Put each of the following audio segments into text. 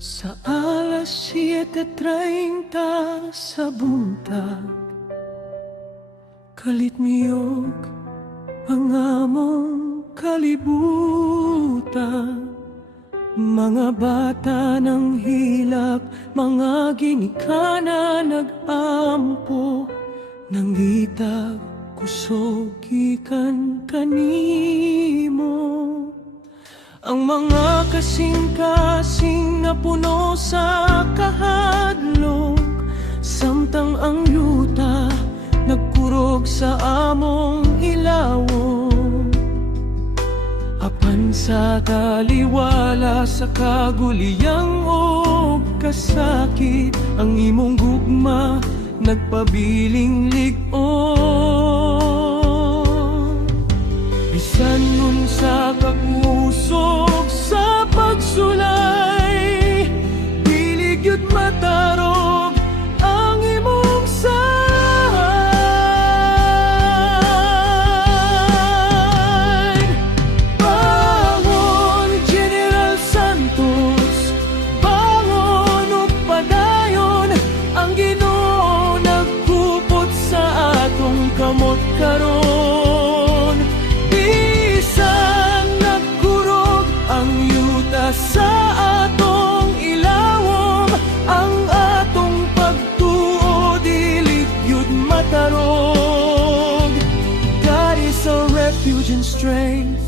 Sa alas 7:30 sa buntag, kalit miyog pangamong kalibutan. Mga bata ng hilak, mga ginikana nag-ampo, nangitag kusog gikan kanimo. Ang mga kasing-kasing na puno sa kahadlok, samtang ang yuta nagkurog sa among ilawom. Apan sa taliwala sa kaguliyang o kasakit, ang imong gugma nagpabiling lig-on. Bisan nun sa kagusog sa pagsulay, dilig yun matarog ang imong say. Bangon, General Santos, bangon ug padayon, ang Ginoo nagkupot sa atong kamot karon. Sa atong ilawom, ang atong pagtuo dilig yun matarog. God is our refuge and strength,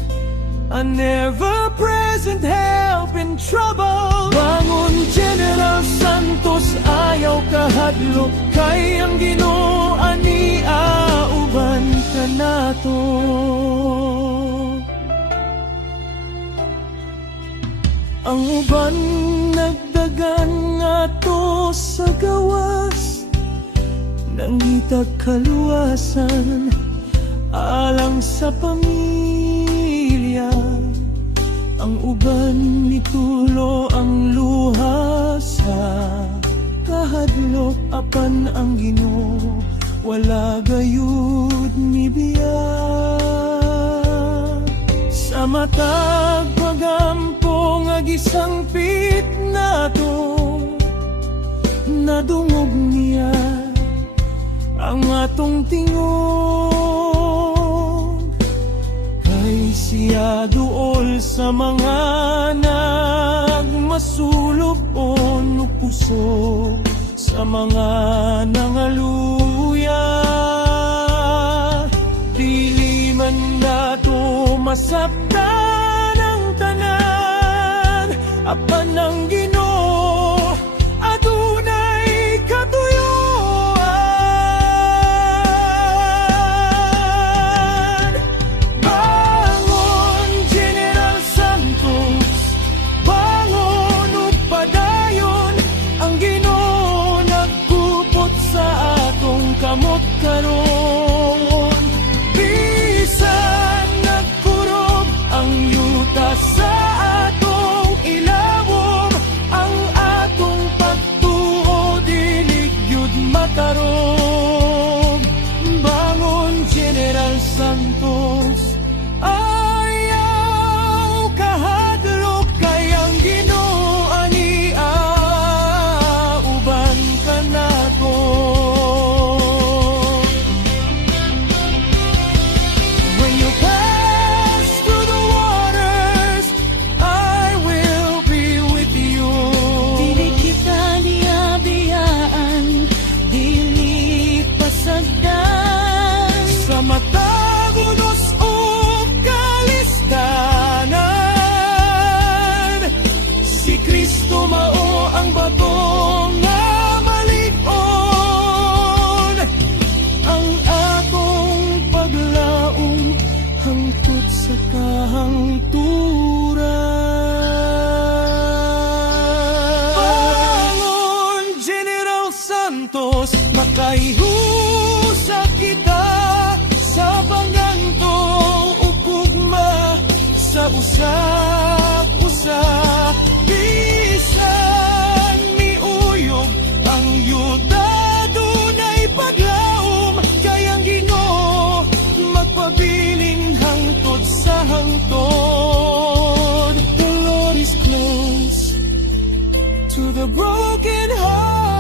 a never-present help in trouble. Bangon, General Santos, ayaw kahadlok, kay ang Ginoo ani auban ka nato. Ang uban nagdagan ato sa gawas, nangitag kaluwasan alang sa pamilya. Ang uban nitulo ang luha sa kahadlok, apan ang Ginoo wala gayud nibiya. Sa matag pagampo nga gisangpit nato, nadungog niya ang atong tingog. Kay siya duol sa mga nagmasulog o puso, sa mga nangaluya. Dili man nato masaptan ang tanan, apan ang Ginoo adunay katuyuan. Bangon, General Santos, bangon ug padayon, ang Ginoo nagkupot sa atong kamot karon. Bisan nagkurog ang yuta sa atong ilawom, ang atong pagtuo dilig yun matarog. Bangon, General Santos, ayaw kahadlok, kay ang Ginoo ani auban ka nato. When you pass through the waters, I will be with you. Dili kita niabiyaan, dili pasagdan. Sa matag unos o kalisdanan, si Kristo mao ang bato nga malig-on. Ang atong paglaom hangtod sa kahangturan. Bangon, General Santos, makaihusa kita sa panganto ug gugma, sa usa-usa. Bisan miuyog ang yuta, dunay paglaom, kay ang Ginoo magpabiling hangtod sa hangtod. The Lord is close the broken heart.